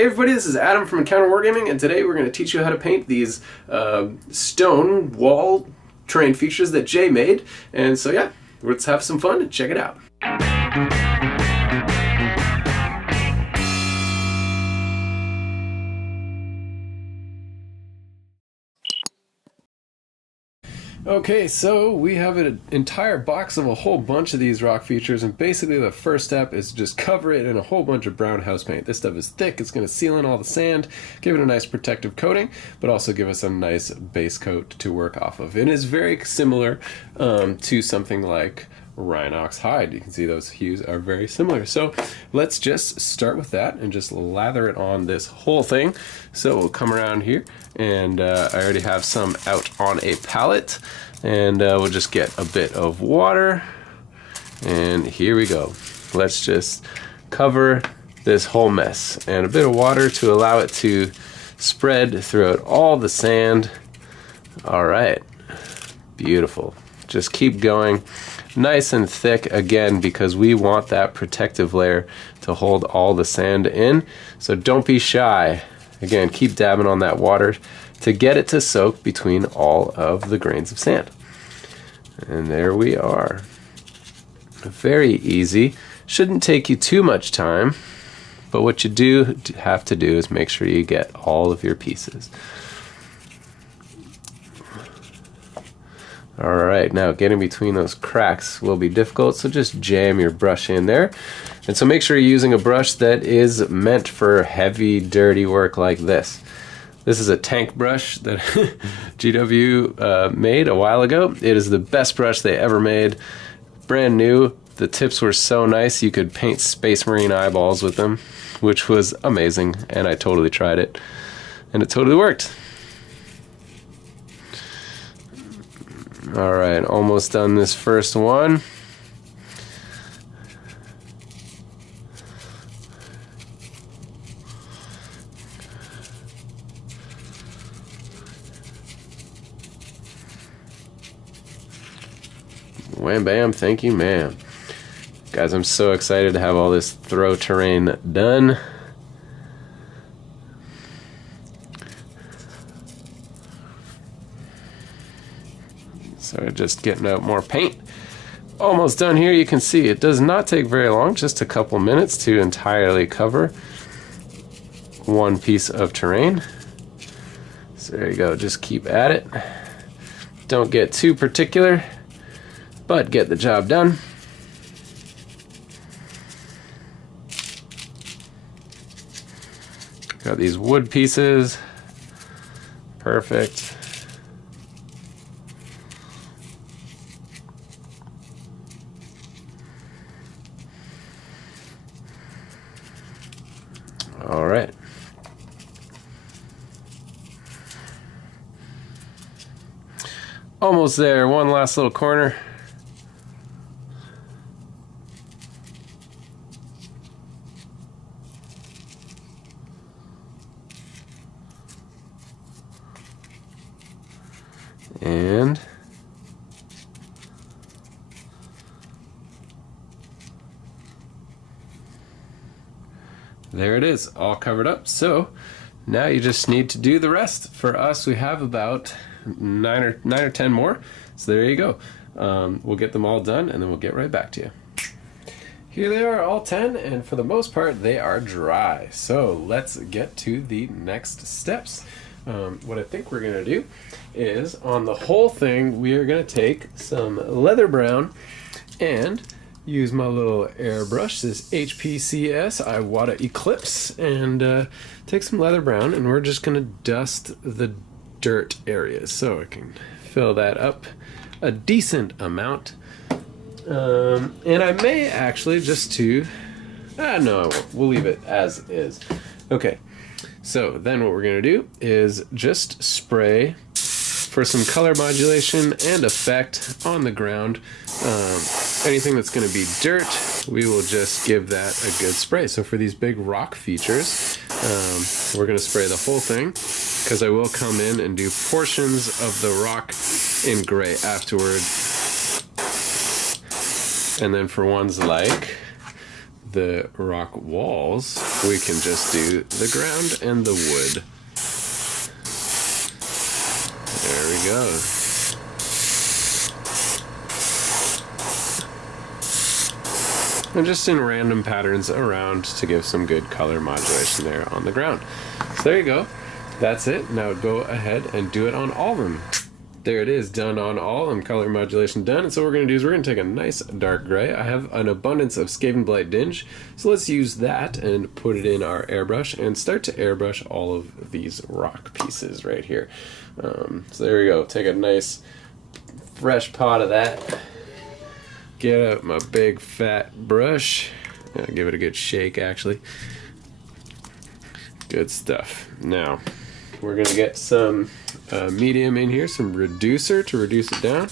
Hey everybody, this is Adam from Encounter Wargaming, and today we're going to teach you how to paint these stone wall terrain features that Jay made. And so yeah, let's have some fun and check it out. Okay, so we have an entire box of a whole bunch of these rock features, and basically the first step is to just cover it in a whole bunch of brown house paint. This stuff is thick, it's going to seal in all the sand, give it a nice protective coating, but also give us a nice base coat to work off of. It is very similar to something like Rhinox hide. You can see those hues are very similar. So let's just start with that and just lather it on this whole thing. So we'll come around here, and I already have some out on a pallet, and we'll just get a bit of water, and here we go. Let's just cover this whole mess, and a bit of water to allow it to spread throughout all the sand. All right, beautiful. Just keep going. Nice and thick again, because we want that protective layer to hold all the sand in. So don't be shy. Again, keep dabbing on that water to get it to soak between all of the grains of sand. And there we are. Very easy. Shouldn't take you too much time, but what you do have to do is make sure you get all of your pieces. Alright, now getting between those cracks will be difficult, so just jam your brush in there. And so make sure you're using a brush that is meant for heavy, dirty work like this. This is a tank brush that GW made a while ago. It is the best brush they ever made. Brand new. The tips were so nice you could paint Space Marine eyeballs with them, which was amazing, and I totally tried it. And it totally worked. Alright, almost done this first one. Wham bam, thank you ma'am. Guys, I'm so excited to have all this throw terrain done. So just getting out more paint. Almost done here. You can see it does not take very long, just a couple minutes to entirely cover one piece of terrain. So there you go, just keep at it. Don't get too particular, but get the job done. Got these wood pieces. Perfect. All right. Almost there. One last little corner. And there it is, all covered up. So now you just need to do the rest. For us, we have about 9 or 10 more. So there you go. We'll get them all done, and then we'll get right back to you. Here they are, all 10, and for the most part, they are dry. So let's get to the next steps. What I think we're going to do is, on the whole thing, we are going to take some leather brown and use my little airbrush, this HPCS Iwata Eclipse, and take some leather brown, and we're just going to dust the dirt areas. So I can fill that up a decent amount. And I may actually just no, I won't. We'll leave it as is. Okay, so then what we're going to do is just spray for some color modulation and effect on the ground. Anything that's going to be dirt, we will just give that a good spray. So for these big rock features, we're going to spray the whole thing, because I will come in and do portions of the rock in gray afterward. And then for ones like the rock walls, we can just do the ground and the wood. There we go. And just in random patterns around to give some good color modulation there on the ground. So there you go. That's it. Now go ahead and do it on all of them. There it is, done on all of them. Color modulation done. And so what we're going to do is we're going to take a nice dark gray. I have an abundance of Skaven Blight Dinge, so let's use that and put it in our airbrush and start to airbrush all of these rock pieces right here. So there we go. Take a nice fresh pot of that. Get out my big fat brush. Give it a good shake, actually. Good stuff. Now, we're going to get some medium in here, some reducer to reduce it down,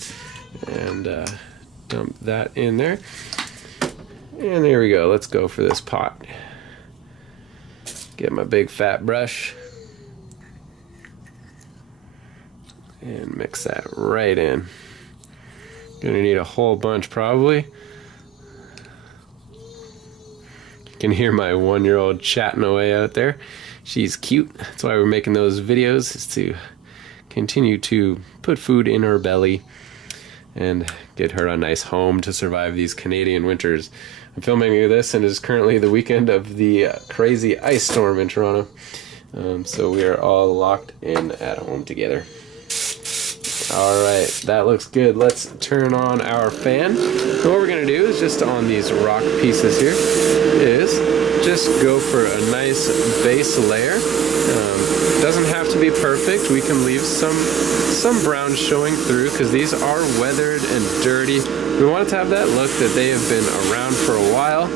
and dump that in there. And there we go. Let's go for this pot. Get my big fat brush and mix that right in. Gonna need a whole bunch probably. You can hear my 1-year-old chatting away out there. She's cute. That's why we're making those videos, is to continue to put food in her belly and get her a nice home to survive these Canadian winters. I'm filming this, and it is currently the weekend of the crazy ice storm in Toronto. So we are all locked in at home together. Alright, that looks good. Let's turn on our fan. And what we're going to do is just on these rock pieces here is just go for a nice base layer. Doesn't have to be perfect. We can leave some brown showing through because these are weathered and dirty. We want it to have that look that they have been around for a while.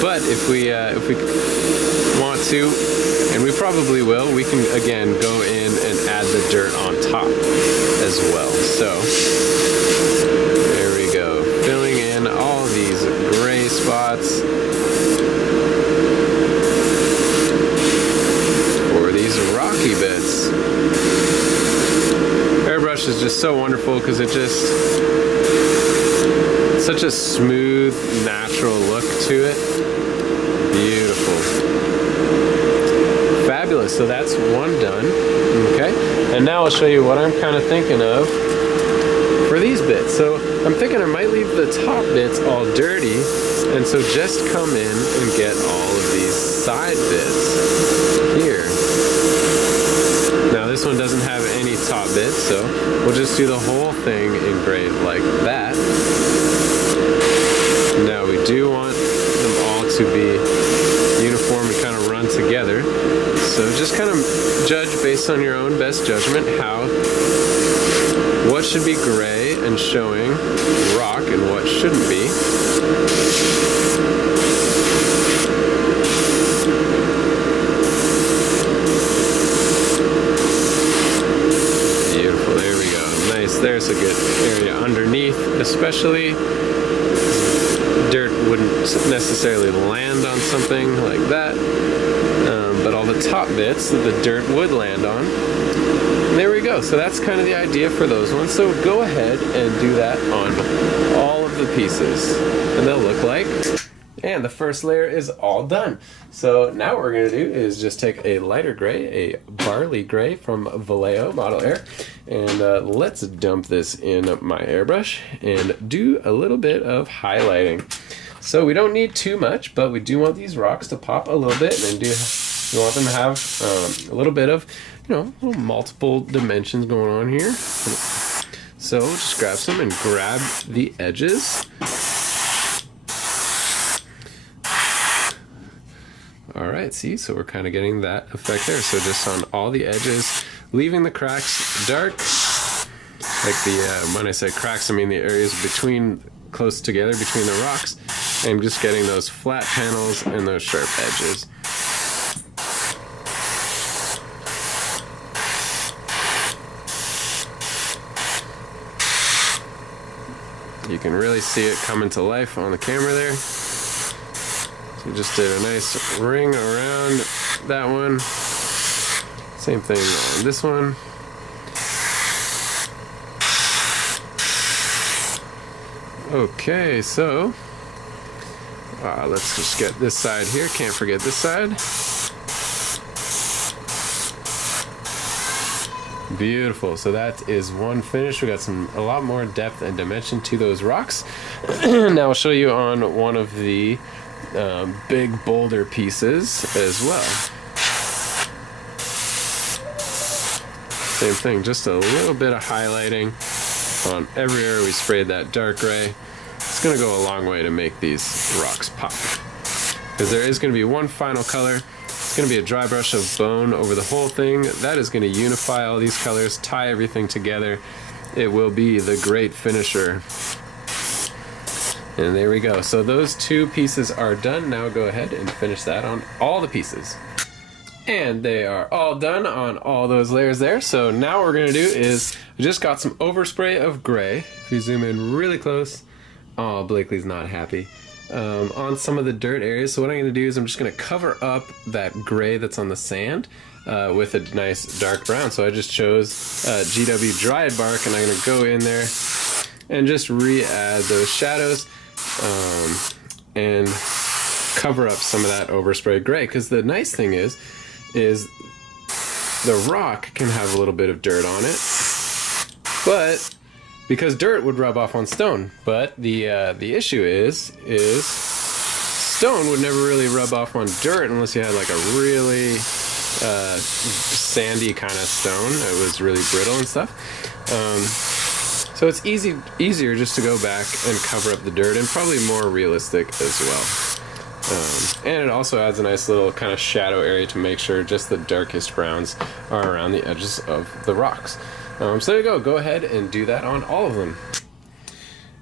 But if we want to, and we probably will, we can again go in and add the dirt on top as well. So there we go, filling in all these gray spots for these rocky bits. Airbrush is just so wonderful because it just, such a smooth, natural look to it. Beautiful. Fabulous. So that's one done. Okay. And now I'll show you what I'm kind of thinking of for these bits. So I'm thinking I might leave the top bits all dirty, and so just come in and get all of these side bits here. Now this one doesn't have any top bits, so we'll just do the whole thing engraved like that. Now we do want them all to be uniform and kind of run together. So just kind of judge based on your own best judgment what should be gray and showing rock and what shouldn't be. Beautiful, there we go. Nice, there's a good area underneath, especially. Dirt wouldn't necessarily land on something like that, but all the top bits that the dirt would land on. And there we go. So that's kind of the idea for those ones. So go ahead and do that on all of the pieces, and they'll look like. And the first layer is all done. So now what we're going to do is just take a lighter gray, a barley gray from Vallejo Model Air, and let's dump this in my airbrush and do a little bit of highlighting. So we don't need too much, but we do want these rocks to pop a little bit, and we want them to have a little bit of, little multiple dimensions going on here. So just grab some and grab the edges. Alright, see, so we're kind of getting that effect there. So just on all the edges, leaving the cracks dark. Like when I say cracks, I mean the areas between, close together between the rocks. And just getting those flat panels and those sharp edges. You can really see it coming to life on the camera there. So just did a nice ring around that one. Same thing on this one. Okay, so let's just get this side here. Can't forget this side. Beautiful. So that is one finish. We got a lot more depth and dimension to those rocks. Now I'll show you on one of the big boulder pieces as well. Same thing, just a little bit of highlighting on everywhere we sprayed that dark gray. It's going to go a long way to make these rocks pop. Because there is going to be one final color. It's going to be a dry brush of bone over the whole thing. That is going to unify all these colors, tie everything together. It will be the great finisher. And there we go. So those two pieces are done. Now go ahead and finish that on all the pieces. And they are all done on all those layers there. So now what we're going to do is, we just got some overspray of gray. If you zoom in really close, oh, Blakely's not happy. On some of the dirt areas. So what I'm going to do is I'm just going to cover up that gray that's on the sand with a nice dark brown. So I just chose GW dried bark, and I'm going to go in there and just re-add those shadows and cover up some of that overspray gray. Because the nice thing is the rock can have a little bit of dirt on it, but because dirt would rub off on stone. But the issue is stone would never really rub off on dirt unless you had like a really sandy kind of stone. It was really brittle and stuff. So it's easier just to go back and cover up the dirt, and probably more realistic as well. And it also adds a nice little kind of shadow area to make sure just the darkest browns are around the edges of the rocks. So there you go. Go ahead and do that on all of them.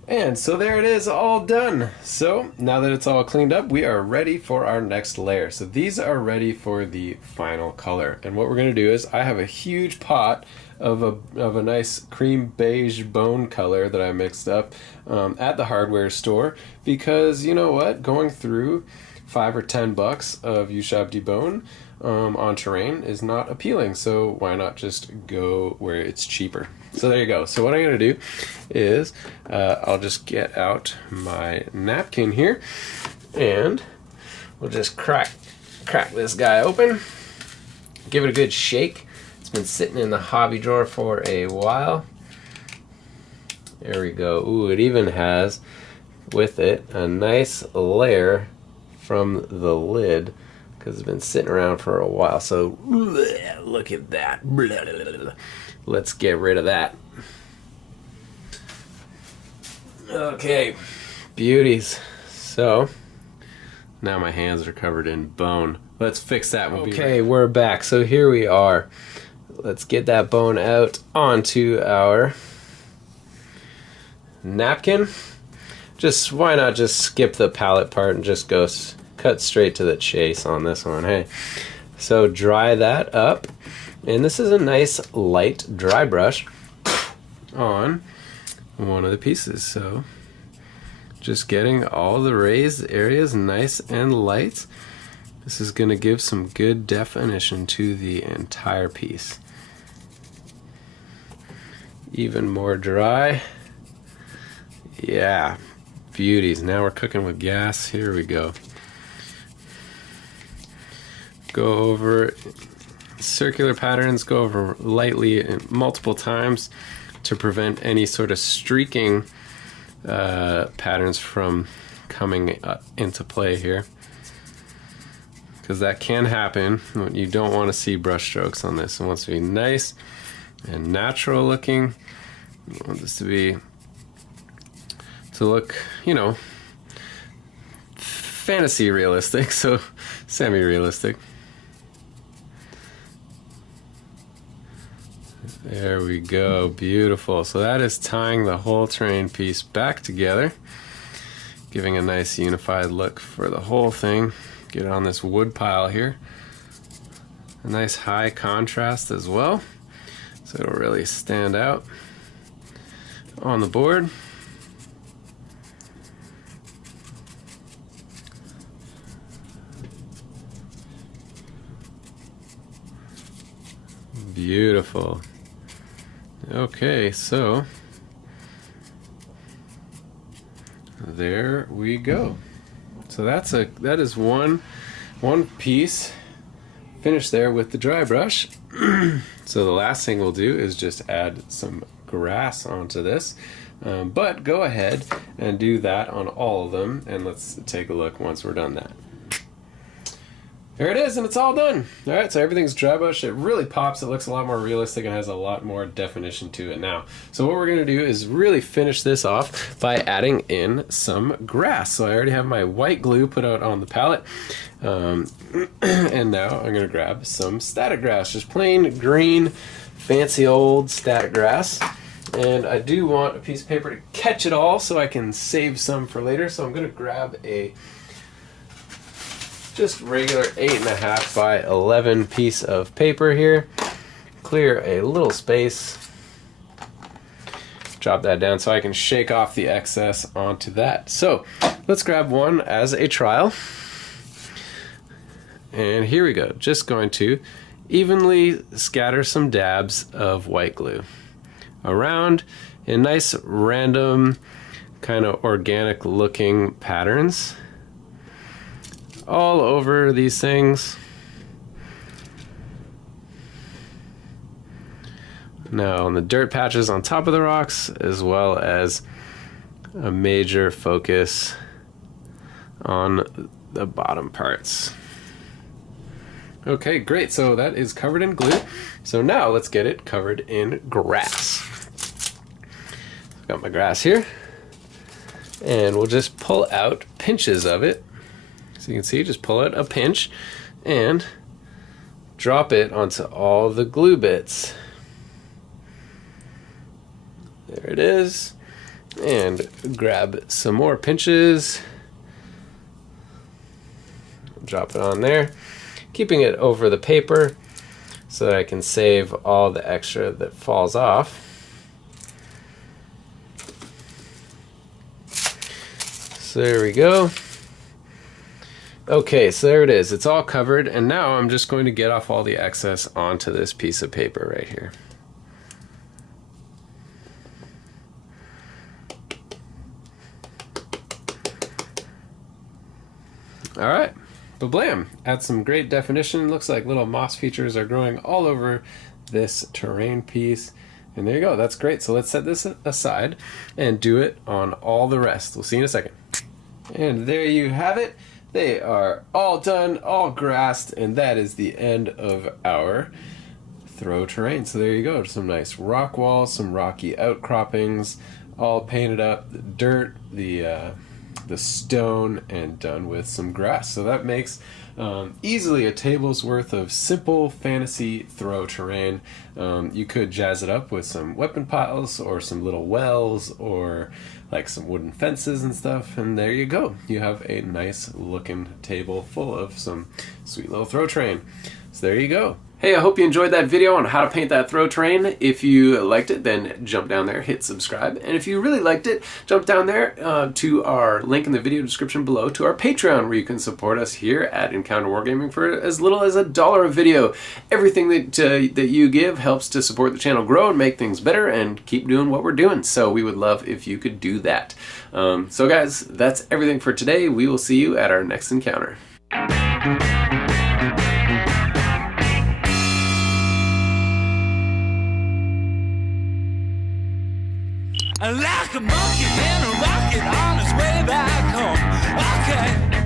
And so there it is, all done. So now that it's all cleaned up, we are ready for our next layer. So these are ready for the final color. And what we're going to do is, I have a huge pot of a nice cream beige bone color that I mixed up at the hardware store, because you know what, going through $5 or $10 of USHOP debone on terrain is not appealing. So why not just go where it's cheaper? So there you go. So what I'm going to do is I'll just get out my napkin here, and we'll just crack this guy open, give it a good shake. It's been sitting in the hobby drawer for a while. There we go. Ooh, it even has with it a nice layer from the lid, because it's been sitting around for a while. So look at that. Let's get rid of that. Okay, beauties. So now my hands are covered in bone. Let's fix that. Okay, we're back. So here we are. Let's get that bone out onto our napkin. Just why not just skip the palette part and just go cut straight to the chase on this one. Hey, so dry that up, and this is a nice light dry brush on one of the pieces. So just getting all the raised areas nice and light. This is going to give some good definition to the entire piece. Even more dry. Yeah, beauties. Now we're cooking with gas. Here we go. Go over circular patterns, go over lightly multiple times to prevent any sort of streaking patterns from coming into play here, because that can happen. You don't want to see brush strokes on this. It wants to be nice and natural looking. You want this to look, you know, fantasy realistic, so semi-realistic. There we go, beautiful. So that is tying the whole terrain piece back together, giving a nice unified look for the whole thing. Get it on this wood pile here. A nice high contrast as well, so it'll really stand out on the board. Beautiful. there we go. So that is one piece finished there with the dry brush. So the last thing we'll do is just add some grass onto this. But go ahead and do that on all of them, and let's take a look once we're done that. There it is, and it's all done. All right, so everything's dry brush. It really pops. It looks a lot more realistic and has a lot more definition to it now. So what we're going to do is really finish this off by adding in some grass. So I already have my white glue put out on the palette. And now I'm going to grab some static grass, just plain green, fancy old static grass. And I do want a piece of paper to catch it all so I can save some for later. So I'm going to grab a just regular 8.5 by 11 piece of paper here. Clear a little space. Drop that down so I can shake off the excess onto that. So let's grab one as a trial. And here we go. Just going to evenly scatter some dabs of white glue around in nice random kind of organic looking patterns all over these things. Now on the dirt patches on top of the rocks, as well as a major focus on the bottom parts. Okay, great. So that is covered in glue. So now let's get it covered in grass. Got my grass here, and we'll just pull out pinches of it. So you can see, just pull out a pinch and drop it onto all the glue bits. There it is. And grab some more pinches. Drop it on there, keeping it over the paper so that I can save all the extra that falls off. So there we go. Okay, so there it is. It's all covered, and now I'm just going to get off all the excess onto this piece of paper right here. All right, ba-blam. Add some great definition. Looks like little moss features are growing all over this terrain piece. And there you go. That's great. So let's set this aside and do it on all the rest. We'll see you in a second. And there you have it. They are all done, all grassed, and that is the end of our throw terrain. So there you go. Some nice rock walls, some rocky outcroppings, all painted up, the dirt, the stone, and done with some grass. So that makes easily a table's worth of simple fantasy throw terrain. You could jazz it up with some weapon piles or some little wells or like some wooden fences and stuff, and there you go. You have a nice looking table full of some sweet little throw terrain. So there you go. Hey, I hope you enjoyed that video on how to paint that throw terrain. If you liked it, then jump down there, hit subscribe. And if you really liked it, jump down there to our link in the video description below to our Patreon, where you can support us here at Encounter Wargaming for as little as $1 a video. Everything that you give helps to support the channel grow and make things better and keep doing what we're doing. So we would love if you could do that. So guys, that's everything for today. We will see you at our next encounter. Like a monkey in a rocket on his way back home. Okay.